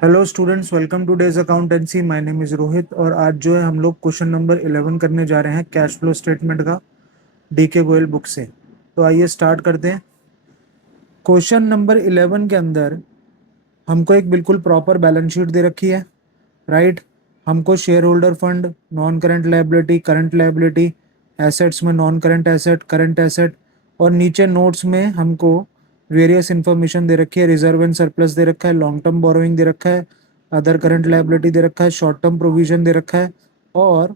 Hello students, welcome two days accountancy. My name is Rohit और आज जो है हम लोग क्वेश्चन नंबर 11 करने जा रहे हैं कैश फ्लो स्टेटमेंट का, डीके गोयल बुक से। तो आइए स्टार्ट करते हैं। क्वेश्चन नंबर 11 के अंदर हमको एक बिल्कुल प्रॉपर बैलेंस शीट दे रखी है, राइट। हमको shareholder fund, non current liability, current liability, assets में non current asset, current asset, और नीचे नोट्स में हमको वेरियस इंफॉर्मेशन दे रखी है। रिजर्व एंड सरप्लस दे रखा है, लॉन्ग टर्म बोरोइंग दे रखा है, अदर करंट लायबिलिटी दे रखा है, शॉर्ट टर्म प्रोविजन दे रखा है, और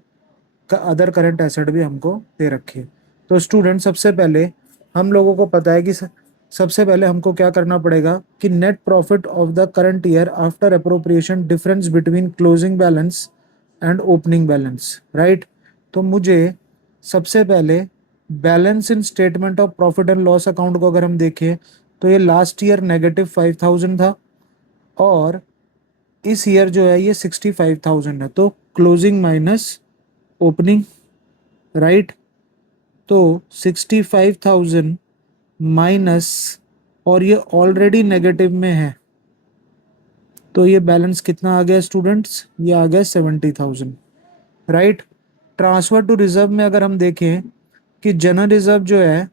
अदर करंट एसेट भी हमको दे रखी है। तो स्टूडेंट, सबसे पहले हम लोगों को पता है कि सबसे पहले हमको क्या करना पड़ेगा कि net profit of the current year after appropriation difference between closing balance and opening balance, right. तो मुझे सबसे पहले balance in statement of profit and loss account को अगर हम देखें तो ये लास्ट ईयर -5,000 था और इस ईयर जो है ये 65,000 है। तो क्लोजिंग माइनस ओपनिंग, राइट। तो 65,000 माइनस, और ये ऑलरेडी नेगेटिव में है, तो ये बैलेंस कितना आ गया स्टूडेंट्स? ये आ गया 70,000, राइट। ट्रांसफर टू रिजर्व में अगर हम देखें कि जनरल रिजर्व जो है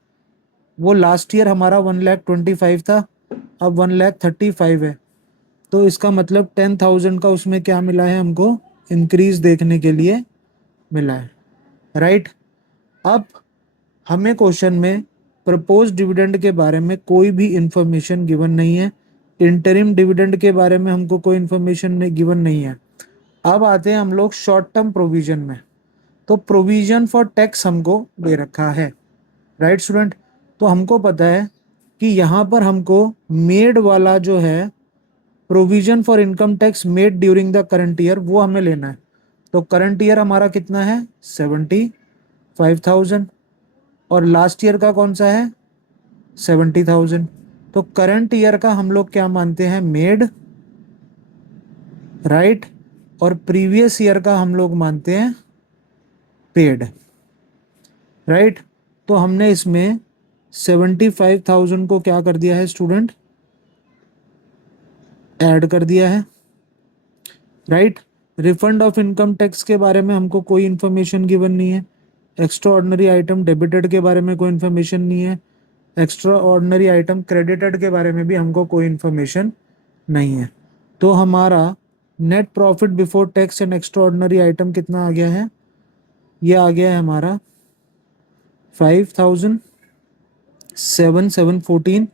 वो लास्ट ईयर हमारा 1,25,000 था, अब 1,35,000 है। तो इसका मतलब 10,000 का उसमें क्या मिला है हमको? इंक्रीज देखने के लिए मिला है, राइट। अब हमें क्वेश्चन में प्रपोज डिविडेंड के बारे में कोई भी इंफॉर्मेशन गिवन नहीं है, इंटरिम डिविडेंड के बारे में हमको कोई इंफॉर्मेशन गिवन नहीं है। अब आते हैं हम लोग शॉर्ट टर्म प्रोविजन में। तो प्रोविजन फॉर टैक्स हमको दे रखा है, राइट स्टूडेंट। तो हमको पता है कि यहाँ पर हमको मेड वाला जो है provision for income tax made during the current year वो हमें लेना है। तो करंट ईयर हमारा कितना है? 75,000, और लास्ट ईयर का कौन सा है? 70,000। तो करंट ईयर का हम लोग क्या मानते हैं? Made, right. और प्रीवियस ईयर का हम लोग मानते हैं पेड, राइट। तो हमने इसमें 75,000 को क्या कर दिया है स्टूडेंट? ऐड कर दिया है, right. Refund of income tax के बारे में हमको कोई इंफॉर्मेशन गिवन नहीं है। एक्स्ट्रा ऑर्डनरी आइटम डेबिटेड के बारे में कोई इंफॉर्मेशन नहीं है। एक्स्ट्रा ऑर्डनरी आइटम क्रेडिटेड के बारे में भी हमको कोई इंफॉर्मेशन नहीं है। तो हमारा net profit before tax and extraordinary item कितना आ गया है? ये आ गया है हमारा 5,714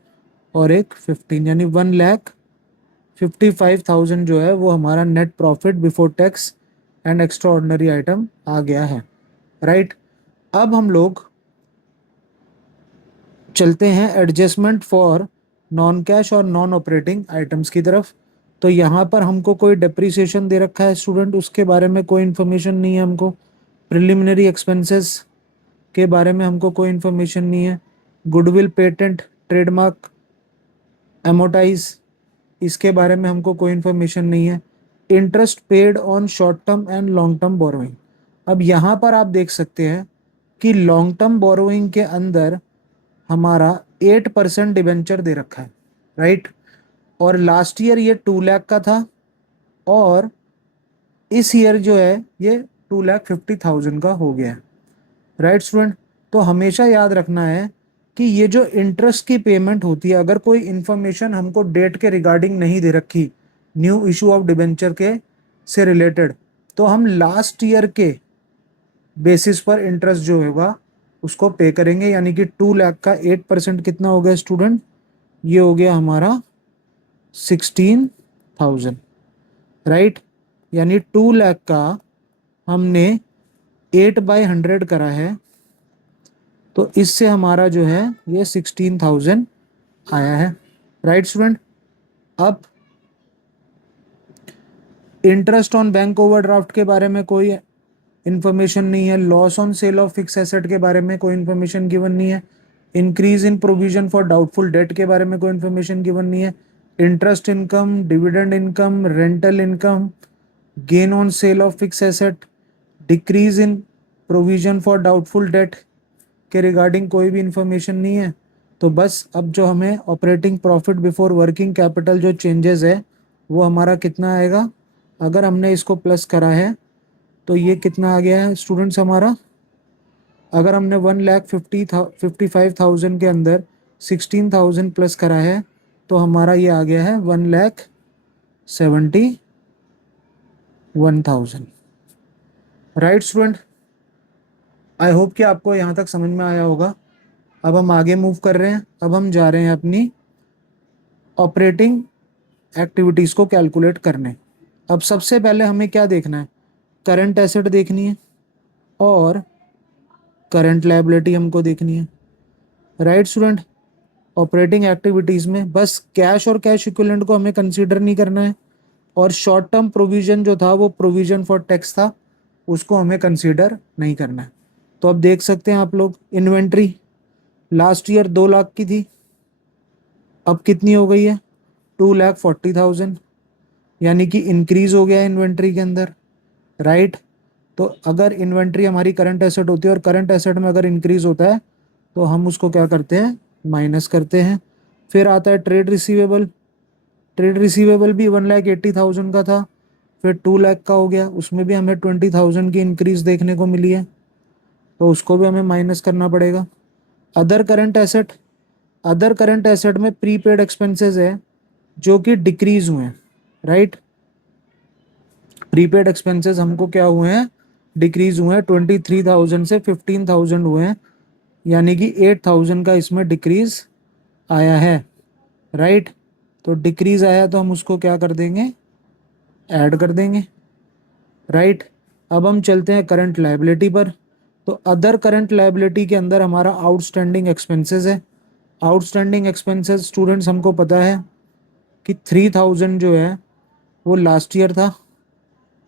और एक 15, यानी 1,55,000 जो है वो हमारा net profit before tax and extraordinary item आ गया है, राइट। अब हम लोग चलते हैं एडजस्टमेंट फॉर नॉन कैश और नॉन ऑपरेटिंग आइटम्स की तरफ। तो यहाँ पर हमको कोई डेप्रिसिएशन दे रखा है स्टूडेंट, उसके बारे में कोई इन्फॉर्मेशन नहीं है हमको। प्रिलिमिनरी एक्सपेंसेस के बारे में हमको कोई इन्फॉर्मेशन नहीं है। गुडविल, पेटेंट, ट्रेडमार्क, एमोटाइज, इसके बारे में हमको कोई इन्फॉर्मेशन नहीं है। Interest paid on short term and long term borrowing. अब यहाँ पर आप देख सकते हैं कि लॉन्ग टर्म बोरोइंग के अंदर हमारा 8% डिबेंचर दे रखा है, राइट। और लास्ट ईयर ये 2 लाख का था और इस ईयर जो है ये 2,50,000 का हो गया है, राइट स्टूडेंट। तो हमेशा याद रखना है कि ये जो इंटरेस्ट की पेमेंट होती है, अगर कोई इंफॉर्मेशन हमको डेट के रिगार्डिंग नहीं दे रखी न्यू इशू ऑफ डिबेंचर के से रिलेटेड, तो हम लास्ट ईयर के बेसिस पर इंटरेस्ट जो होगा उसको पे करेंगे। यानी कि 2 लाख का 8% कितना हो गया स्टूडेंट? ये हो गया हमारा 16,000, राइट। यानी 2 लाख का हमने 8/100 करा है, तो इससे हमारा जो है ये 16,000 आया है, राइट स्टूडेंट। अब इंटरेस्ट ऑन बैंक ओवरड्राफ्ट के बारे में कोई इन्फॉर्मेशन नहीं है। Loss on sale of fix asset के बारे में कोई इन्फॉर्मेशन गिवन नहीं है। Increase in provision for doubtful debt के बारे में कोई इन्फॉर्मेशन गिवन नहीं है। Interest income, dividend income, rental income, gain on sale of fix asset, decrease in provision for doubtful debt, के रिगार्डिंग कोई भी इंफॉर्मेशन नहीं है, तो बस अब जो हमें operating profit before working capital जो चेंजेस है वो हमारा कितना आएगा, अगर हमने इसको प्लस करा है तो ये कितना आ गया है स्टूडेंट्स हमारा, अगर हमने 1,50,55,000 के अंदर 16,000 प्लस करा है तो हमारा ये आ गया है 1,71,000। राइट स्टूडेंट, आई होप कि आपको यहाँ तक समझ में आया होगा। अब हम आगे मूव कर रहे हैं। अब हम जा रहे हैं अपनी ऑपरेटिंग एक्टिविटीज़ को कैलकुलेट करने। अब सबसे पहले हमें क्या देखना है, करंट एसेट देखनी है और करंट लायबिलिटी हमको देखनी है। राइट स्टूडेंट, ऑपरेटिंग एक्टिविटीज़ में बस कैश और कैश इक्विवेलेंट को हमें कंसीडर नहीं करना है, और शॉर्ट टर्म प्रोविजन जो था वो प्रोविजन फॉर टैक्स था, उसको हमें कंसीडर नहीं करना है। तो अब देख सकते हैं आप लोग, इन्वेंट्री लास्ट ईयर 2 लाख की थी, अब कितनी हो गई है 2,40,000, यानी कि इंक्रीज हो गया है इन्वेंट्री के अंदर। राइट, तो अगर इन्वेंट्री हमारी करंट एसेट होती है और करंट एसेट में अगर इंक्रीज होता है तो हम उसको क्या करते हैं, माइनस करते हैं। फिर आता है ट्रेड रिसीवेबल। ट्रेड रिसीवेबल भी 1,80,000 का था, फिर 2 लाख का हो गया, उसमें भी हमें 20,000 की इंक्रीज देखने को मिली है, तो उसको भी हमें माइनस करना पड़ेगा। Other current asset, other current asset में प्रीपेड एक्सपेंसेस है जो कि डिक्रीज हुए हैं। राइट, प्रीपेड एक्सपेंसेस हमको क्या हुए हैं, डिक्रीज हुए हैं, 23,000 से 15,000 हुए हैं, यानी कि 8,000 का इसमें डिक्रीज आया है। राइट, तो डिक्रीज आया तो हम उसको क्या कर देंगे, ऐड कर देंगे। राइट, अब हम चलते हैं करंट लायबिलिटी पर। तो अदर करंट लायबिलिटी के अंदर हमारा आउटस्टैंडिंग एक्सपेंसेस है। आउटस्टैंडिंग एक्सपेंसेस स्टूडेंट्स हमको पता है कि 3,000 जो है वो लास्ट ईयर था,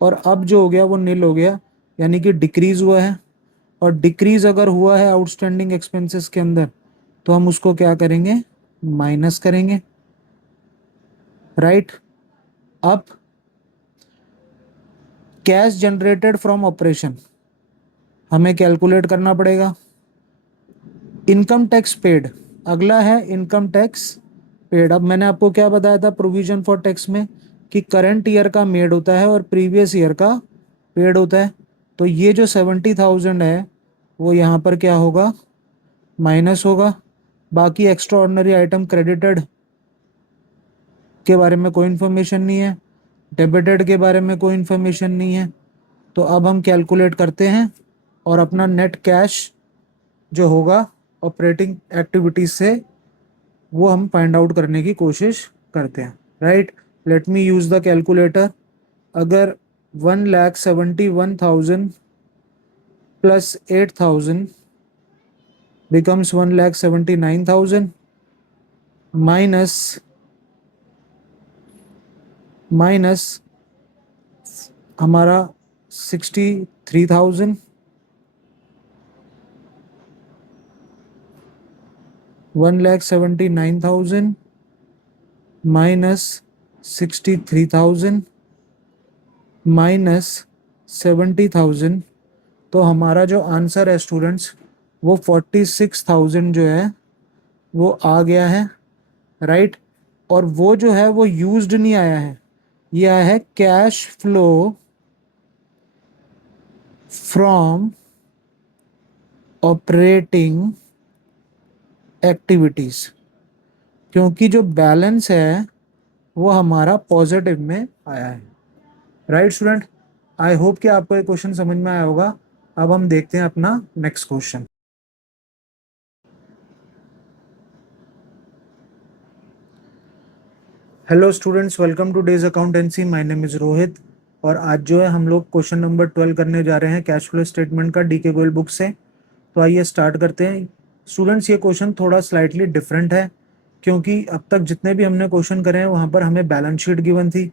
और अब जो हो गया वो नील हो गया, यानी कि डिक्रीज हुआ है। और डिक्रीज अगर हुआ है आउटस्टैंडिंग एक्सपेंसेस के अंदर तो हम उसको क्या करेंगे, माइनस करेंगे। राइट, अब कैश जनरेटेड फ्रॉम ऑपरेशन हमें कैलकुलेट करना पड़ेगा। इनकम टैक्स पेड, अगला है इनकम टैक्स पेड। अब मैंने आपको क्या बताया था प्रोविजन फॉर टैक्स में, कि करंट ईयर का मेड होता है और प्रीवियस ईयर का पेड होता है। तो ये जो 70,000 है वो यहाँ पर क्या होगा, माइनस होगा। बाकी एक्स्ट्रा ऑर्डिनरी आइटम क्रेडिटेड के बारे में कोई इन्फॉर्मेशन नहीं है, डेबिटेड के बारे में कोई इन्फॉर्मेशन नहीं है। तो अब हम कैलकुलेट करते हैं और अपना नेट कैश जो होगा ऑपरेटिंग एक्टिविटीज से वो हम फाइंड आउट करने की कोशिश करते हैं। Right, let me use the calculator. अगर 1,71,000 प्लस 8,000 becomes 1,79,000 माइनस हमारा 63,000, 1,79,000 माइनस 63,000 माइनस 70,000, तो हमारा जो आंसर है स्टूडेंट्स वो 46,000 जो है वो आ गया है। राइट, और वो जो है वो यूज्ड नहीं आया है, ये आया है cash flow from operating activities, क्योंकि जो बैलेंस है वो हमारा पॉजिटिव में आया है। राइट स्टूडेंट, आई होप कि आपको ये क्वेश्चन समझ में आया होगा। अब हम देखते हैं अपना next question. Hello students, welcome two days accountancy. My name is Rohit, और आज जो है हम लोग क्वेश्चन नंबर 12 करने जा रहे हैं कैश फ्लो स्टेटमेंट का डीके गोयल बुक से। तो आइए स्टार्ट करते हैं। स्टूडेंट्स, ये क्वेश्चन थोड़ा स्लाइटली डिफरेंट है, क्योंकि अब तक जितने भी हमने क्वेश्चन करे हैं वहाँ पर हमें बैलेंस शीट गिवन थी,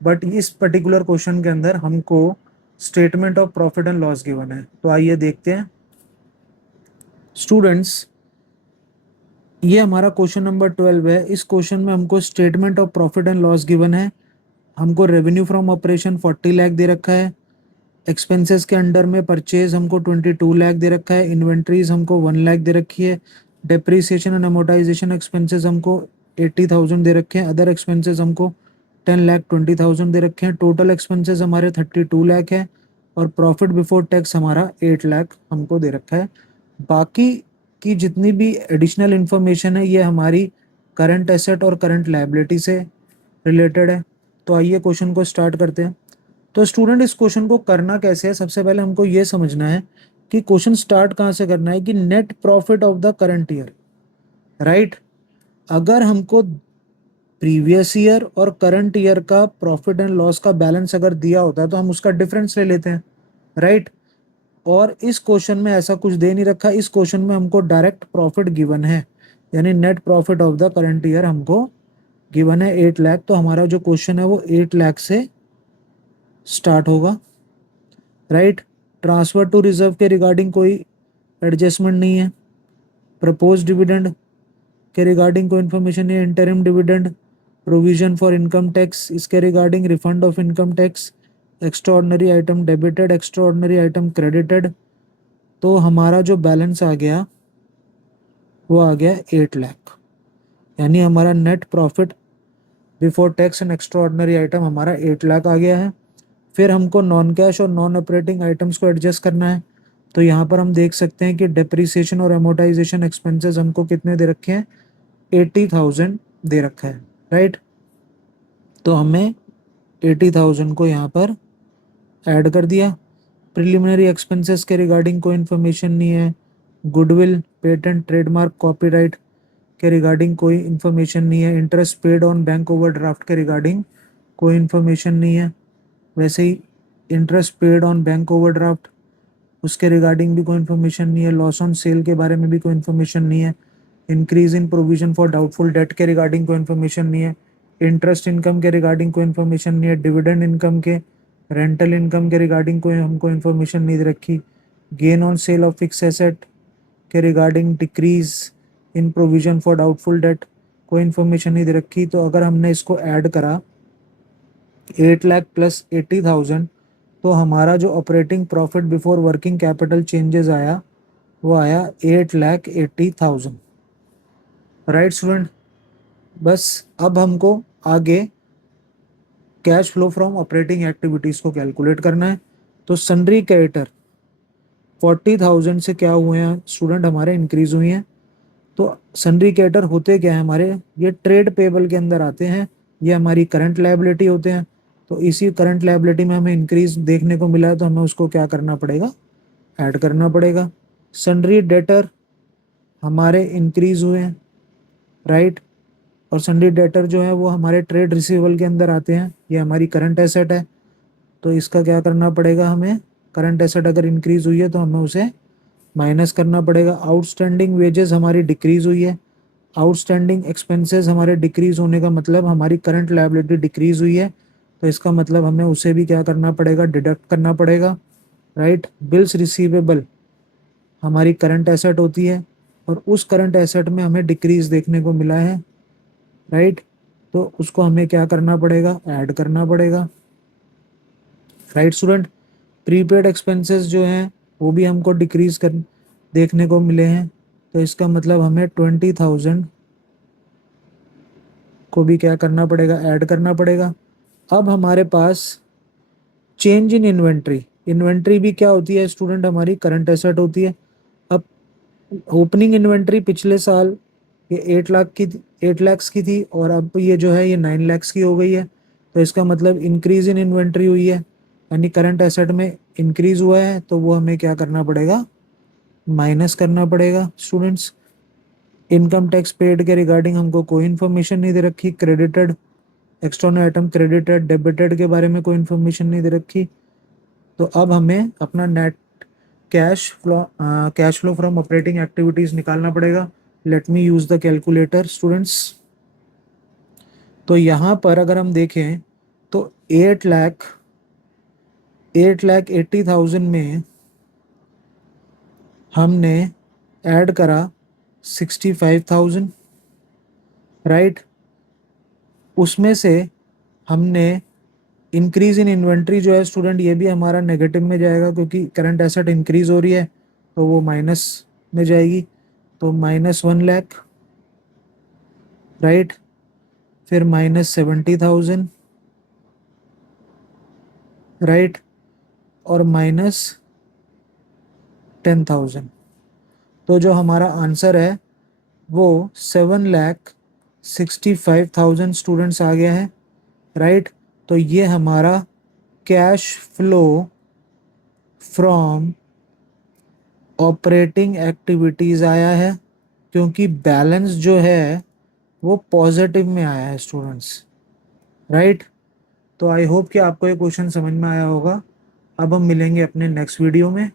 बट इस पर्टिकुलर क्वेश्चन के अंदर हमको statement of profit and loss given है। तो आइए देखते हैं। स्टूडेंट्स, ये हमारा क्वेश्चन नंबर 12 है। इस क्वेश्चन में हमको statement of profit and loss given है। हमको रेवेन्यू फ्रॉम ऑपरेशन 40 लाख दे रखा है, एक्सपेंसेस के अंडर में परचेज हमको 22 लाख दे रखा है, इन्वेंट्रीज हमको 1 लाख दे रखी है, डेप्रीसिएशन एंड अमोर्टाइजेशन एक्सपेंसेस हमको 80,000 दे रखे हैं, अदर एक्सपेंसेस हमको 10,20,000 दे रखे हैं। टोटल एक्सपेंसेस हमारे 32 लाख है और प्रॉफिट बिफोर टैक्स हमारा 8 लाख हमको दे रखा है। बाकी की जितनी भी एडिशनल इंफॉर्मेशन है ये हमारी करंट एसेट और करंट लायबिलिटी से रिलेटेड है। तो आइए क्वेश्चन को स्टार्ट करते हैं। तो स्टूडेंट इस क्वेश्चन को करना कैसे है, सबसे पहले हमको ये समझना है कि क्वेश्चन स्टार्ट कहाँ से करना है कि net profit of the current year, right. अगर हमको प्रीवियस ईयर और करंट ईयर का प्रॉफिट एंड लॉस का बैलेंस अगर दिया होता है तो हम उसका डिफरेंस ले लेते हैं, राइट। और इस क्वेश्चन में ऐसा कुछ दे नहीं रखा, इस क्वेश्चन में हमको डायरेक्ट प्रॉफिट गिवन है, यानी net profit of the current year हमको गिवन है 8 लाख। तो हमारा जो क्वेश्चन है वो 8 लाख से स्टार्ट होगा, राइट। ट्रांसफर टू रिजर्व के रिगार्डिंग कोई एडजस्टमेंट नहीं है, प्रपोज डिविडेंड के रिगार्डिंग कोई इन्फॉर्मेशन नहीं है, interim dividend, provision for income tax इसके regarding, refund of income tax, extraordinary item debited, extraordinary item credited. तो हमारा जो बैलेंस आ गया वो आ गया 8 लाख, यानी हमारा net profit before tax and extraordinary item हमारा 8 लाख आ गया है। फिर हमको नॉन कैश और नॉन ऑपरेटिंग आइटम्स को एडजस्ट करना है। तो यहाँ पर हम देख सकते हैं कि डेप्रीसिएशन और अमोर्टाइजेशन एक्सपेंसेस हमको कितने दे रखे हैं, 80,000 दे रखा है, राइट। तो हमें 80,000 को यहाँ पर ऐड कर दिया। प्रिलिमिनरी एक्सपेंसेस के रिगार्डिंग कोई इन्फॉर्मेशन नहीं है, गुडविल, पेटेंट, ट्रेडमार्क, कॉपीराइट के रिगार्डिंग कोई इन्फॉर्मेशन नहीं है, interest paid on bank overdraft के रिगार्डिंग कोई इन्फॉर्मेशन नहीं है। वैसे ही interest paid on bank overdraft उसके रिगार्डिंग भी कोई इन्फॉर्मेशन नहीं है, लॉस ऑन सेल के बारे में भी कोई इन्फॉर्मेशन नहीं है, increase in provision for doubtful debt के रिगार्डिंग कोई इन्फॉर्मेशन नहीं है, इंटरेस्ट इनकम के रिगार्डिंग कोई इन्फॉर्मेशन नहीं है, डिविडेंड इनकम के, रेंटल इनकम के रिगार्डिंग कोई हमको इन्फॉर्मेशन नहीं दे रखी, gain on sale of fix asset के regarding decrease in provision for doubtful debt कोई इन्फॉर्मेशन नहीं दे रखी। तो अगर हमने इसको ऐड करा 8 लाख प्लस 80,000 तो हमारा जो operating profit before working capital changes आया वो आया 8,80,000, राइट स्टूडेंट। बस अब हमको आगे cash flow from operating activities को कैलकुलेट करना है। तो सन्ड्री क्रेडिटर 40,000 से क्या हुए हैं स्टूडेंट, हमारे इंक्रीज हुई हैं। तो सन्ड्री क्रेडिटर होते क्या है हमारे, ये ट्रेड पेबल के अंदर आते हैं, ये हमारी करंट लायबिलिटी होते हैं। तो इसी करंट लायबिलिटी में हमें इंक्रीज देखने को मिला है तो हमें उसको क्या करना पड़ेगा, ऐड करना पड़ेगा। सन्ड्री डेटर हमारे इंक्रीज हुए हैं, राइट। और सन्ड्री डेटर जो है वो हमारे ट्रेड रिसीवेबल के अंदर आते हैं, ये हमारी करंट एसेट है। तो इसका क्या करना पड़ेगा हमें, करंट एसेट अगर इंक्रीज हुई है तो हमें उसे माइनस करना पड़ेगा। आउटस्टैंडिंग वेजेस हमारी डिक्रीज हुई है, आउटस्टैंडिंग एक्सपेंसेस हमारे डिक्रीज होने का मतलब हमारी करंट लायबिलिटी डिक्रीज हुई है। तो इसका मतलब हमें उसे भी क्या करना पड़ेगा, डिडक्ट करना पड़ेगा, राइट। बिल्स रिसीवेबल हमारी करंट एसेट होती है और उस करंट एसेट में हमें डिक्रीज देखने को मिला है, राइट। तो उसको हमें क्या करना पड़ेगा, ऐड करना पड़ेगा, राइट स्टूडेंट। प्रीपेड एक्सपेंसेस जो हैं वो भी हमको डिक्रीज कर देखने को मिले हैं। तो इसका मतलब हमें 20,000 को भी क्या करना पड़ेगा, ऐड करना पड़ेगा। अब हमारे पास चेंज इन इन्वेंट्री, इन्वेंट्री भी क्या होती है स्टूडेंट, हमारी करंट एसेट होती है। अब ओपनिंग इन्वेंट्री पिछले साल ये 8 लाख की थी और अब ये जो है ये 9 लाख की हो गई है। तो इसका मतलब इंक्रीज इन इन्वेंट्री हुई है, यानी करंट एसेट में इंक्रीज हुआ है, तो वो हमें क्या करना पड़ेगा, माइनस करना पड़ेगा स्टूडेंट्स। इनकम टैक्स पेड के रिगार्डिंग हमको कोई इन्फॉर्मेशन नहीं दे रखी, credited external item credited debited के बारे में कोई इन्फॉर्मेशन नहीं दे रखी। तो अब हमें अपना net cash flow from operating activities निकालना पड़ेगा। Let me use the calculator students. तो यहाँ पर अगर हम देखें तो 8,80,000 में हमने ऐड करा 65,000, राइट। उसमें से हमने इंक्रीज इन इन्वेंट्री जो है स्टूडेंट, ये भी हमारा नेगेटिव में जाएगा क्योंकि करंट एसेट इंक्रीज हो रही है, तो वो माइनस में जाएगी, तो -1 लाख, राइट। फिर -70,000, राइट, और -10,000। तो जो हमारा आंसर है वो 7,65,000 स्टूडेंट्स आ गया है, राइट। तो ये हमारा cash flow from operating activities आया है, क्योंकि बैलेंस जो है वो पॉजिटिव में आया है स्टूडेंट्स, राइट। तो आई होप कि आपको ये क्वेश्चन समझ में आया होगा। अब हम मिलेंगे अपने नेक्स्ट वीडियो में।